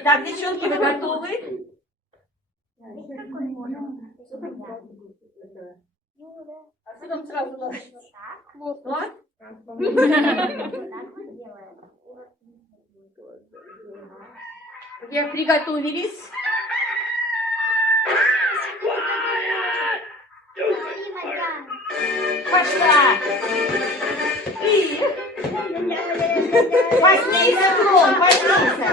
Итак, девчонки, вы готовы? А что нам сразу надо? Вот так. Приготовились. Пошла. И... Поднися, Ром, поднися.